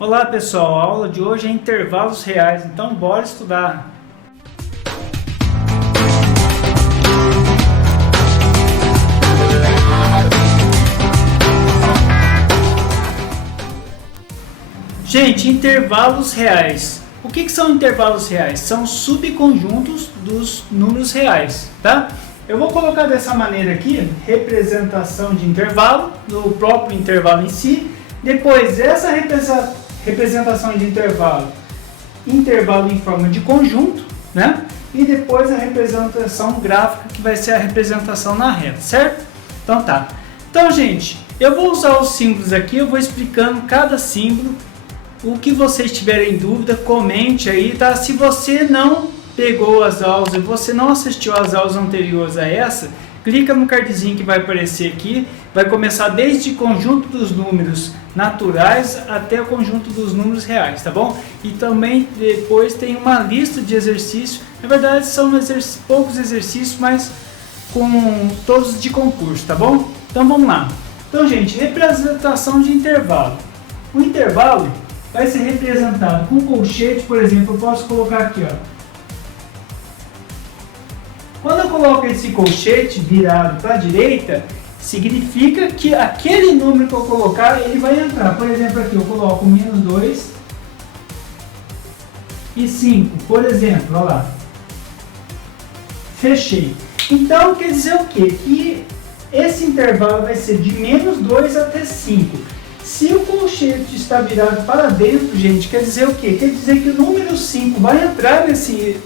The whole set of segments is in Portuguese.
Olá pessoal, a aula de hoje é intervalos reais, então bora estudar! Gente, intervalos reais. O que são intervalos reais? São subconjuntos dos números reais, tá? Eu vou colocar dessa maneira aqui, representação de intervalo, no próprio intervalo em si. Depois, essa representação de intervalo em forma de conjunto, né? E depois a representação gráfica, que vai ser a representação na reta, certo? Então tá. Então, gente, eu vou usar os símbolos aqui, eu vou explicando cada símbolo. O que vocês tiverem dúvida, comente aí, tá? Se você não pegou as aulas e você não assistiu às aulas anteriores a essa, clica no cardzinho que vai aparecer aqui. Vai começar desde o conjunto dos números naturais até o conjunto dos números reais, tá bom? E também depois tem uma lista de exercícios. Na verdade são poucos exercícios, mas com todos de concurso, tá bom? Então vamos lá. Então, gente, representação de intervalo. O intervalo vai ser representado com colchete, por exemplo. Eu posso colocar aqui, ó. Quando eu coloco esse colchete virado para a direita, significa que aquele número que eu colocar, ele vai entrar. Por exemplo, aqui eu coloco menos 2 e 5, por exemplo, olha lá. Fechei. Então, quer dizer o quê? Que esse intervalo vai ser de menos 2 até 5. Se o colchete está virado para dentro, gente, quer dizer o quê? Quer dizer que o número 5 vai entrar nesse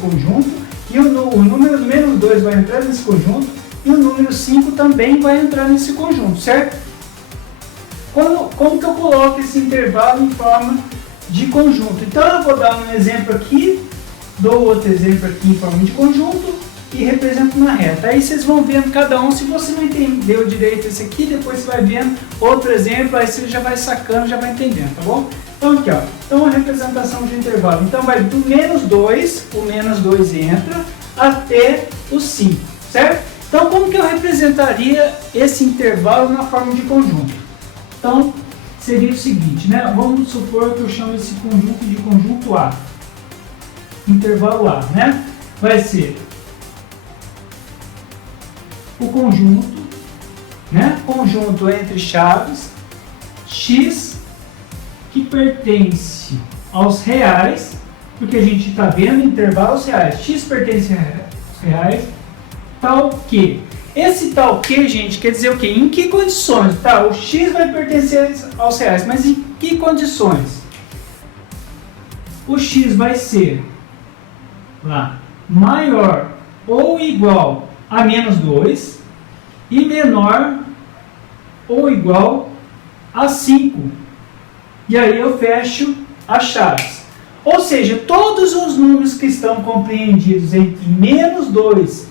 conjunto, e o número menos 2 vai entrar nesse conjunto, e o número 5 também vai entrar nesse conjunto, certo? Como que eu coloco esse intervalo em forma de conjunto? Então eu vou dar um exemplo aqui, dou outro exemplo aqui em forma de conjunto, e represento na reta. Aí vocês vão vendo cada um. Se você não entendeu direito esse aqui, depois você vai vendo outro exemplo, aí você já vai sacando, já vai entendendo, tá bom? Então aqui, ó, então a representação de intervalo. Então vai do menos 2, o menos 2 entra, até o 5, certo? Então como que eu representaria esse intervalo na forma de conjunto? Então seria o seguinte, né? Vamos supor que eu chamo esse conjunto de conjunto A. Intervalo A, né? Vai ser o conjunto, né? Conjunto entre chaves, x que pertence aos reais, porque a gente está vendo intervalos reais, x pertence aos reais, tal que. Esse tal que, gente, quer dizer o quê? Em que condições? Tá, o x vai pertencer aos reais, mas em que condições? O x vai ser lá maior ou igual a menos 2 e menor ou igual a 5. E aí eu fecho as chaves. Ou seja, todos os números que estão compreendidos entre menos 2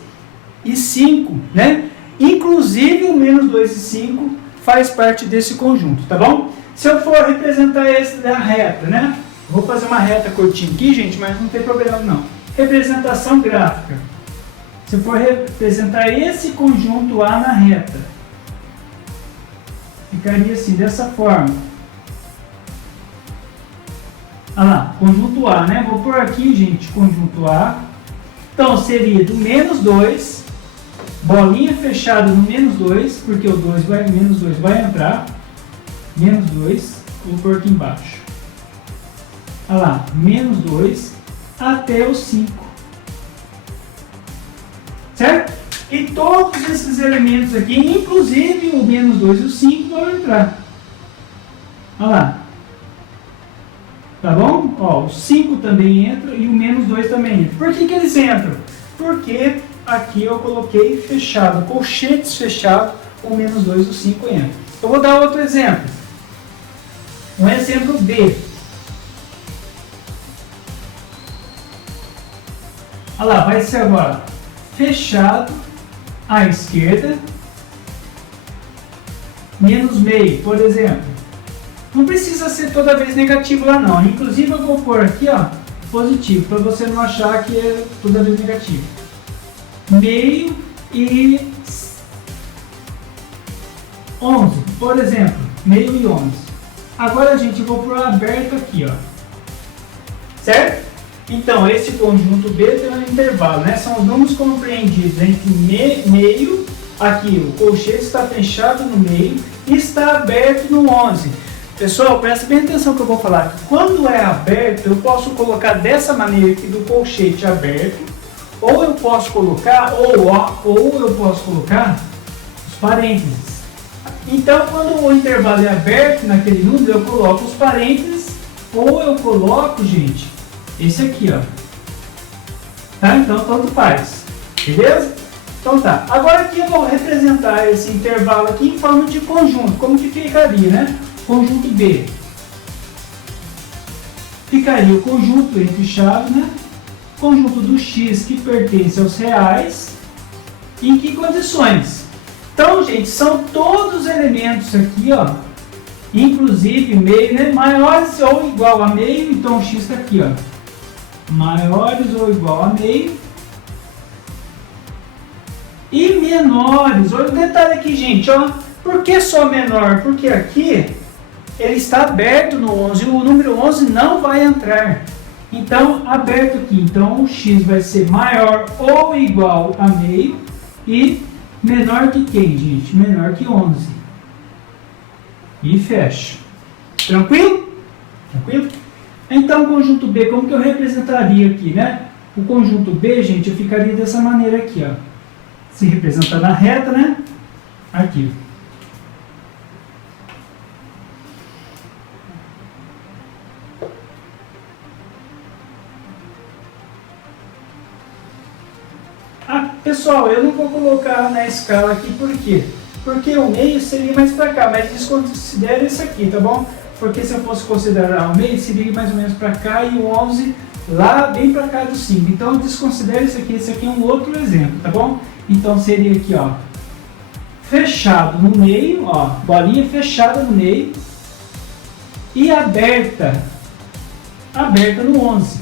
e 5, né? Inclusive o menos 2 e 5 faz parte desse conjunto, tá bom? Se eu for representar esse da reta, né? Vou fazer uma reta curtinha aqui, gente, mas não tem problema não. Representação gráfica. Se eu for representar esse conjunto A na reta, ficaria assim, dessa forma. Olha lá, conjunto A, né? Vou pôr aqui, gente, conjunto A. Então, seria do menos 2, bolinha fechada no menos 2, porque o menos 2 vai entrar. Menos 2, vou pôr aqui embaixo. Olha lá, menos 2 até o 5. Certo? E todos esses elementos aqui, inclusive o menos 2 e o 5, vão entrar. Olha lá. Tá bom? Ó, o 5 também entra e o menos 2 também entra. Por que eles entram? Porque aqui eu coloquei fechado, colchetes fechados, o menos 2 e o 5 entra. Eu vou dar outro exemplo. Um exemplo B. Olha lá, vai ser agora fechado à esquerda, menos meio, por exemplo. Não precisa ser toda vez negativo lá não. Inclusive eu vou pôr aqui, ó, positivo, para você não achar que é toda vez negativo. Meio e 11, por exemplo, meio e 11. Agora, gente, eu vou pôr aberto aqui, ó. Certo? Então, esse conjunto B tem um intervalo, né? São os números compreendidos entre meio, aqui o colchete está fechado no meio e está aberto no 11. Pessoal, presta bem atenção que eu vou falar. Quando é aberto, eu posso colocar dessa maneira aqui do colchete aberto, ou eu posso colocar, ou eu posso colocar os parênteses. Então, quando o intervalo é aberto naquele número, eu coloco os parênteses, ou eu coloco, gente, esse aqui, ó. Tá? Então, tanto faz. Beleza? Então tá. Agora aqui eu vou representar esse intervalo aqui em forma de conjunto. Como que ficaria, né? Conjunto B. Ficaria o conjunto entre chaves, né? Conjunto do x que pertence aos reais. Em que condições? Então, gente, são todos os elementos aqui, ó. Inclusive meio, né? Maiores ou igual a meio. Então, o x está aqui, ó. Maiores ou igual a meio. E menores. Olha o detalhe aqui, gente, ó. Por que só menor? Porque aqui ele está aberto no 11, o número 11 não vai entrar. Então, aberto aqui. Então, o x vai ser maior ou igual a meio e menor que quem, gente? Menor que 11. E fecha. Tranquilo? Tranquilo? Então, o conjunto B, como que eu representaria aqui, né? O conjunto B, gente, eu ficaria dessa maneira aqui, ó. Se representar na reta, né? Aqui. Pessoal, eu não vou colocar na escala aqui, por quê? Porque o meio seria mais para cá, mas desconsidera isso aqui, tá bom? Porque se eu fosse considerar o meio, seria mais ou menos para cá e o 11 lá bem para cá do 5. Então, desconsidera isso aqui, esse aqui é um outro exemplo, tá bom? Então, seria aqui, ó, fechado no meio, ó, bolinha fechada no meio e aberta no 11,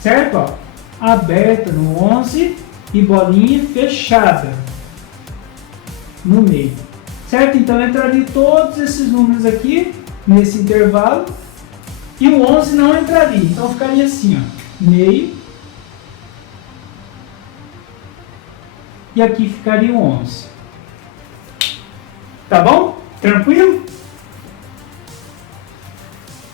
certo? Ó, aberta no 11 e bolinha fechada no meio, certo? Então entraria todos esses números aqui nesse intervalo e o 11 não entraria, então ficaria assim, ó, meio e aqui ficaria o 11. Tá bom? Tranquilo?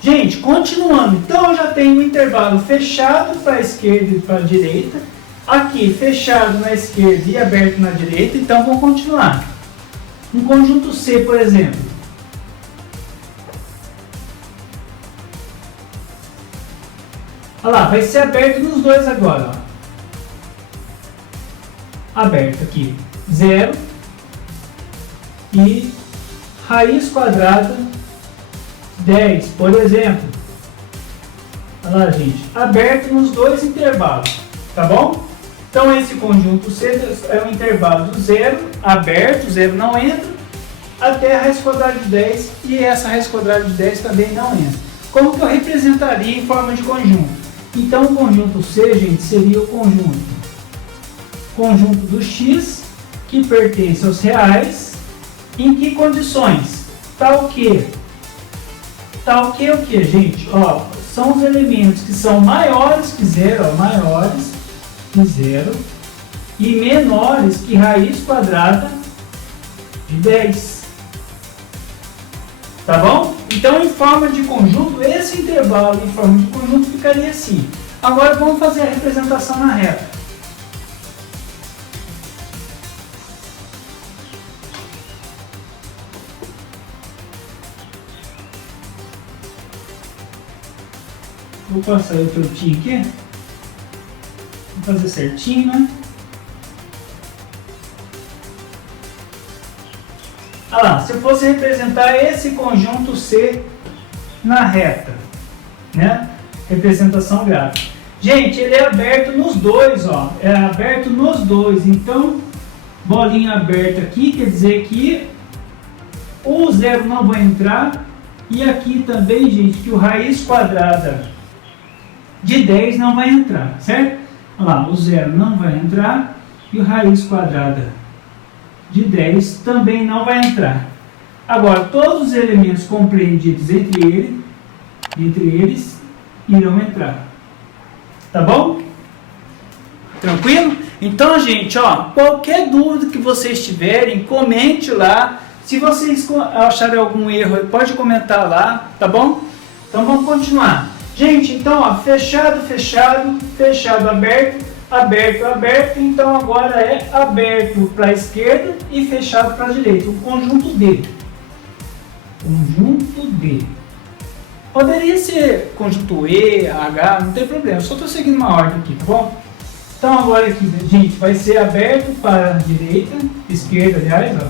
Gente, continuando, então eu já tenho um intervalo fechado para a esquerda e para a direita, aqui fechado na esquerda e aberto na direita, então vamos continuar. Um conjunto C, por exemplo. Olha lá, vai ser aberto nos dois agora. Ó. Aberto aqui, 0 e raiz quadrada 10, por exemplo. Olha lá, gente, aberto nos dois intervalos, tá bom? Então, esse conjunto C é um intervalo do 0, aberto, 0 não entra, até a raiz quadrada de 10, e essa raiz quadrada de 10 também não entra. Como que eu representaria em forma de conjunto? Então, o conjunto C, gente, seria o conjunto do x, que pertence aos reais, em que condições? Tal que o que, gente? Ó, são os elementos que são maiores que 0, ó, maiores que 0 e menores que raiz quadrada de 10. Tá bom? Então, em forma de conjunto, esse intervalo em forma de conjunto ficaria assim. Agora, vamos fazer a representação na reta. Vou passar o tortinho aqui. Vou fazer certinho, né? Olha lá, se eu fosse representar esse conjunto C na reta, né? Representação gráfica. Gente, ele é aberto nos dois, ó. É aberto nos dois. Então, bolinha aberta aqui, quer dizer que o 0 não vai entrar. E aqui também, gente, que o raiz quadrada de 10 não vai entrar, certo? Olha lá, o 0 não vai entrar e o raiz quadrada de 10 também não vai entrar. Agora, todos os elementos compreendidos entre eles irão entrar. Tá bom? Tranquilo? Então, gente, ó, qualquer dúvida que vocês tiverem, comente lá. Se vocês acharem algum erro, pode comentar lá, tá bom? Então, vamos continuar. Gente, então, ó, fechado, fechado, fechado, aberto, aberto, aberto. Então, agora é aberto para a esquerda e fechado para a direita. O conjunto D. Conjunto D. Poderia ser conjunto E, H, não tem problema. Só estou seguindo uma ordem aqui, tá bom? Então agora aqui, gente, vai ser aberto para a direita, esquerda, aliás, ó.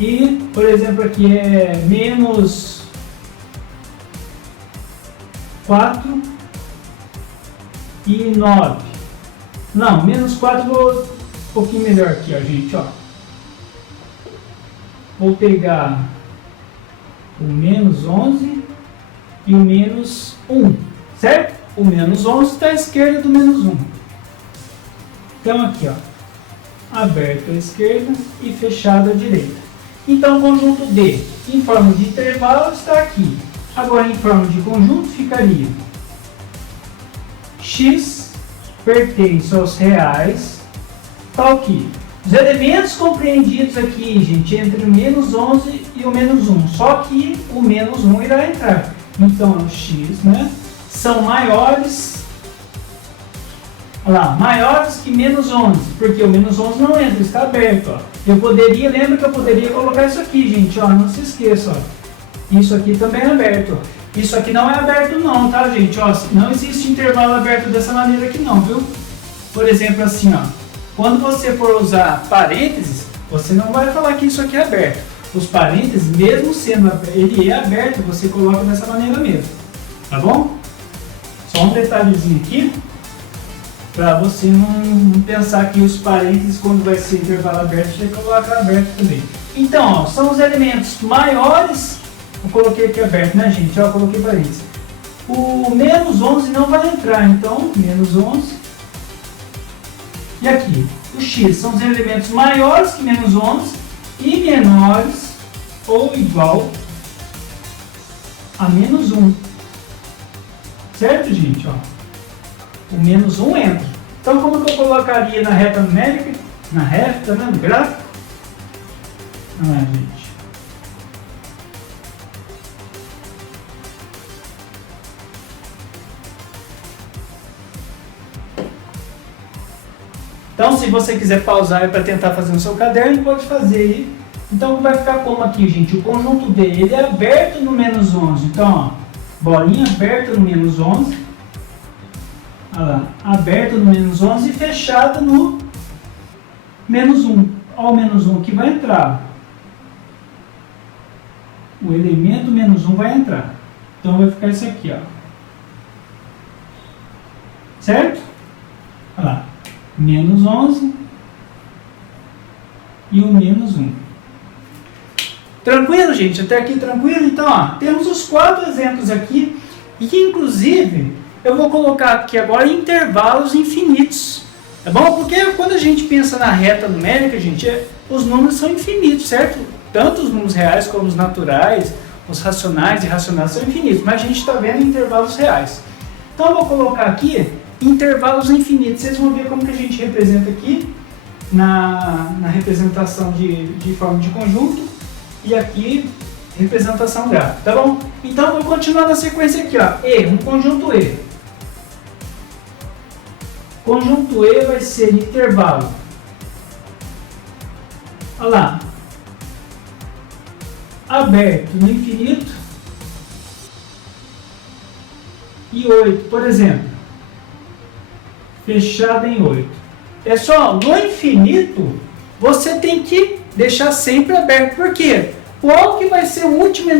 E, por exemplo, aqui é menos 4 e 9. Não, menos 4 vou um pouquinho melhor aqui, ó, gente, ó. Vou pegar o menos 11 e o menos 1, certo? O menos 11 está à esquerda do menos 1. Então aqui, ó, aberto à esquerda e fechado à direita. Então o conjunto D, em forma de intervalo, está aqui. Agora em forma de conjunto ficaria x pertence aos reais, tal que os elementos compreendidos aqui, gente, entre o menos 11 e o menos 1. Só que o menos 1 irá entrar. Então x, né? São maiores, olha lá, maiores que menos 11, porque o menos 11 não entra, está aberto, ó. Lembra que eu poderia colocar isso aqui, gente, ó, não se esqueça, ó. Isso aqui também é aberto, ó. Isso aqui não é aberto não, tá, gente, ó, não existe intervalo aberto dessa maneira aqui não, viu? Por exemplo, assim, ó, quando você for usar parênteses, você não vai falar que isso aqui é aberto. Os parênteses, mesmo sendo ele é aberto, você coloca dessa maneira mesmo, tá bom? Só um detalhezinho aqui, para você não pensar que os parênteses, quando vai ser intervalo aberto, você coloca aberto também. Então, ó, são os elementos maiores, eu coloquei aqui aberto, né, gente? Ó, eu coloquei parênteses. O menos 11 não vai entrar, então, menos 11. E aqui, o x são os elementos maiores que menos 11 e menores ou igual a menos 1. Certo, gente? Ó, o menos 1 entra. Então, como que eu colocaria na reta numérica? Na reta, né, no gráfico? Ah, gente. Então, se você quiser pausar para tentar fazer no seu caderno, pode fazer aí. Então, vai ficar como aqui, gente? O conjunto D, ele é aberto no menos 11. Então, ó, bolinha aberta no menos 11, olha lá, aberta no menos 11 e fechada no menos 1. Olha o menos 1 que vai entrar. O elemento menos 1 vai entrar. Então vai ficar isso aqui, ó. Certo? Olha lá, menos 11 e o menos 1. Tranquilo, gente? Até aqui tranquilo? Então, ó, temos os 4 exemplos aqui e que, inclusive, eu vou colocar aqui agora intervalos infinitos, tá bom? Porque quando a gente pensa na reta numérica, gente, os números são infinitos, certo? Tanto os números reais como os naturais, os racionais e irracionais são infinitos, mas a gente está vendo intervalos reais. Então, eu vou colocar aqui intervalos infinitos. Vocês vão ver como que a gente representa aqui na representação de forma de conjunto. E aqui, representação gráfica, tá bom? Então, vou continuar na sequência aqui, ó. E, um conjunto E. Conjunto E vai ser intervalo. Olha lá. Aberto no infinito. E 8, por exemplo. Fechado em 8. Pessoal, no infinito, você tem que deixar sempre aberto. Por quê? Qual que vai ser o último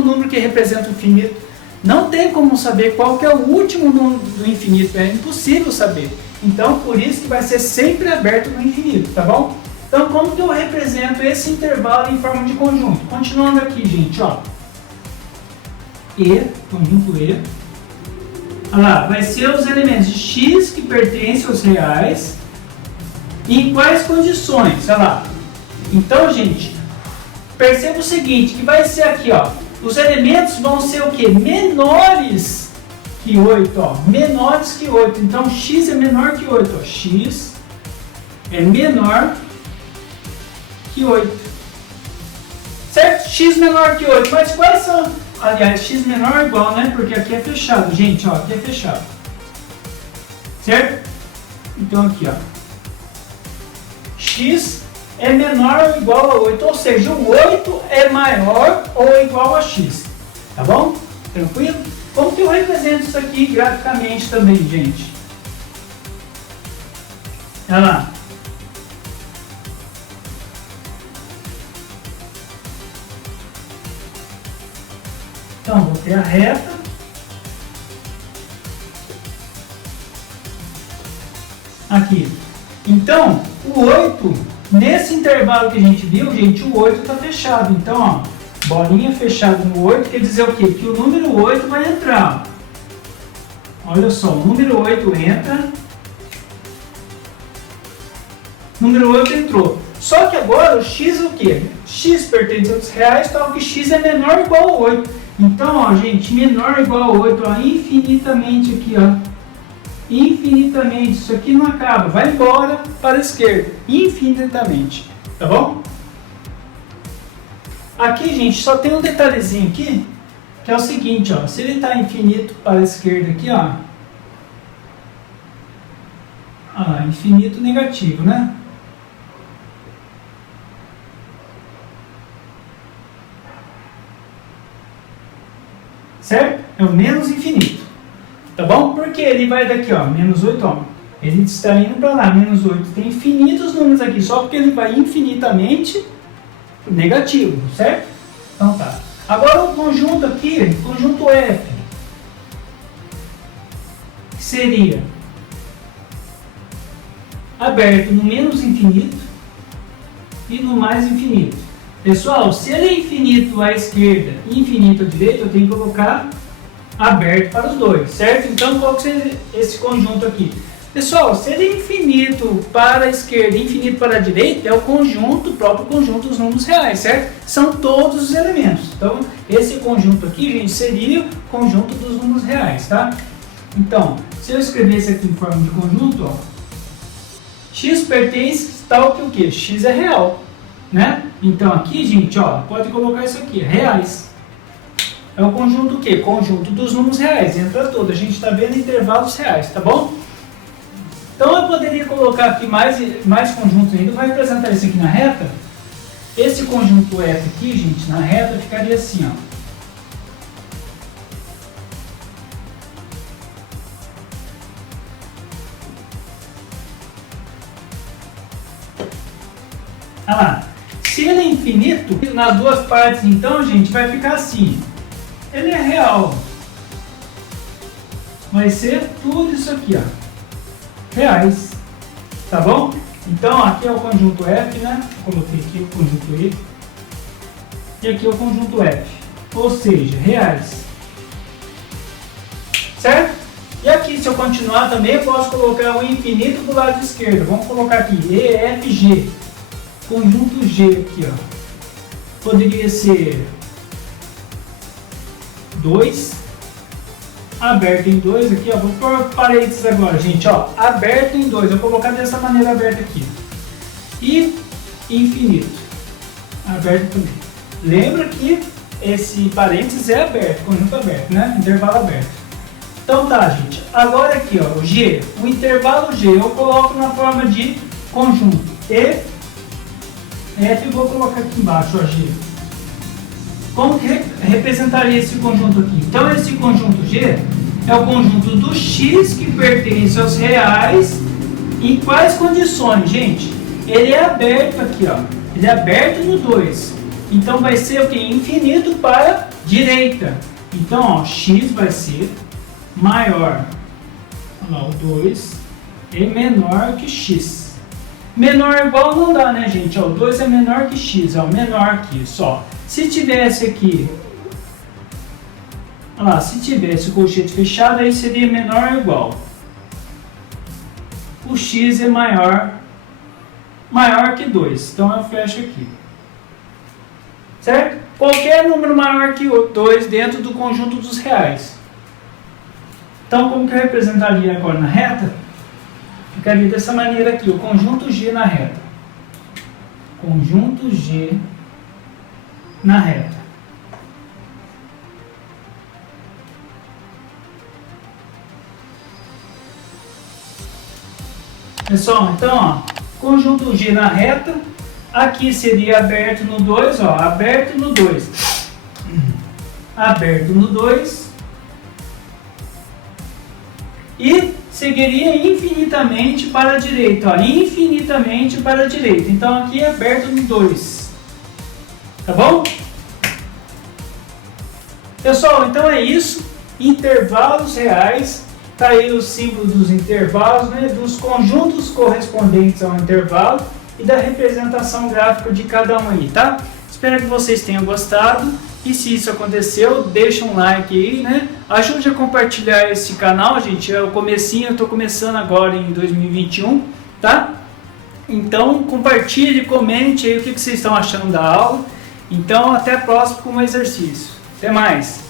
número que representa o infinito? Não tem como saber qual que é o último número do infinito. É impossível saber. Então, por isso que vai ser sempre aberto no infinito, tá bom? Então, como que eu represento esse intervalo em forma de conjunto? Continuando aqui, gente, ó. E, conjunto E. Olha lá, vai ser os elementos de x que pertencem aos reais. E em quais condições? Olha lá. Então, gente, perceba o seguinte, que vai ser aqui, ó, os elementos vão ser o que? Menores que 8, ó, menores que 8. Então, x é menor que 8, ó, x é menor que 8. Certo? X menor que 8. Mas quais são? Aliás, x menor é igual, né? Porque aqui é fechado, gente, ó, aqui é fechado. Certo? Então, aqui, ó, x é menor ou igual a 8, ou seja, o 8 é maior ou igual a x, tá bom? Tranquilo? Como que eu represento isso aqui graficamente também, gente? Olha lá. Então, vou ter a reta. Aqui. Então, o 8, nesse intervalo que a gente viu, gente, o 8 está fechado. Então, ó, bolinha fechada no 8 quer dizer o quê? Que o número 8 vai entrar. Olha só, o número 8 entra. Número 8 entrou. Só que agora o x é o quê? X pertence aos reais, então que x é menor ou igual a 8. Então, ó, gente, menor ou igual a 8, ó, infinitamente aqui, ó. Infinitamente, isso aqui não acaba, vai embora para a esquerda, infinitamente, tá bom? Aqui, gente, só tem um detalhezinho aqui, que é o seguinte, ó, se ele está infinito para a esquerda aqui, ó, infinito negativo, né? Certo? É o menos infinito. Tá bom? Porque ele vai daqui, ó, menos 8, ó. Ele está indo para lá, menos 8. Tem infinitos números aqui, só porque ele vai infinitamente negativo, certo? Então tá. Agora o conjunto aqui, conjunto F, que seria aberto no menos infinito e no mais infinito. Pessoal, se ele é infinito à esquerda e infinito à direita, eu tenho que colocar aberto para os dois, certo? Então, qual que seria esse conjunto aqui? Pessoal, se ele é infinito para a esquerda e infinito para a direita, é o conjunto, o próprio conjunto dos números reais, certo? São todos os elementos. Então, esse conjunto aqui, gente, seria o conjunto dos números reais, tá? Então, se eu escrevesse aqui em forma de conjunto, ó, x pertence tal que o quê? X é real, né? Então, aqui, gente, ó, pode colocar isso aqui, reais. É o conjunto o quê? Conjunto dos números reais, entra todo. A gente está vendo intervalos reais, tá bom? Então eu poderia colocar aqui mais conjuntos ainda. Vou representar isso aqui na reta. Esse conjunto F aqui, gente, na reta ficaria assim, ó. Olha lá. Se ele é infinito, nas duas partes, então, gente, vai ficar assim. Ele é real. Vai ser tudo isso aqui, ó. Reais. Tá bom? Então, aqui é o conjunto F, né? Coloquei aqui o conjunto E. E aqui é o conjunto F. Ou seja, reais. Certo? E aqui, se eu continuar também, eu posso colocar o infinito do lado esquerdo. Vamos colocar aqui EFG. Conjunto G aqui, ó. Poderia ser 2, aberto em 2 aqui, ó, vou pôr parênteses agora, gente, ó, aberto em 2, eu vou colocar dessa maneira aberta aqui, e infinito, aberto também. Lembra que esse parênteses é aberto, conjunto aberto, né, intervalo aberto. Então tá, gente, agora aqui, ó, o G, o intervalo G, eu coloco na forma de conjunto, E, F, eu vou colocar aqui embaixo, ó, G. Como que representaria esse conjunto aqui? Então, esse conjunto G é o conjunto do x que pertence aos reais. Em quais condições, gente? Ele é aberto aqui, ó. Ele é aberto no 2. Então, vai ser o que? Infinito para a direita. Então, ó, x vai ser maior. Olha lá, o 2 é menor que x. Menor ou igual não dá, né, gente? Ó, o 2 é menor que x, ó, menor aqui, só. Se tivesse aqui, olha lá, se tivesse o colchete fechado, aí seria menor ou igual. O x é maior maior que 2. Então eu fecho aqui. Certo? Qualquer número maior que 2 dentro do conjunto dos reais. Então, como que eu representaria agora na reta? Ficaria dessa maneira aqui, o conjunto G na reta. Conjunto G na reta. Pessoal, então, ó, conjunto G na reta, aqui seria aberto no 2, ó, aberto no 2. Aberto no 2. E seguiria infinitamente para a direita, ó, infinitamente para a direita. Então aqui é aberto no 2. Tá bom? Pessoal, então é isso. Intervalos reais. Tá aí o símbolo dos intervalos, né, dos conjuntos correspondentes ao intervalo e da representação gráfica de cada um aí, tá? Espero que vocês tenham gostado. E se isso aconteceu, deixa um like aí, né? Ajude a compartilhar esse canal, gente. É o comecinho, eu tô começando agora em 2021, tá? Então, compartilhe, comente aí o que vocês estão achando da aula. Então, até a próxima com um exercício. Até mais!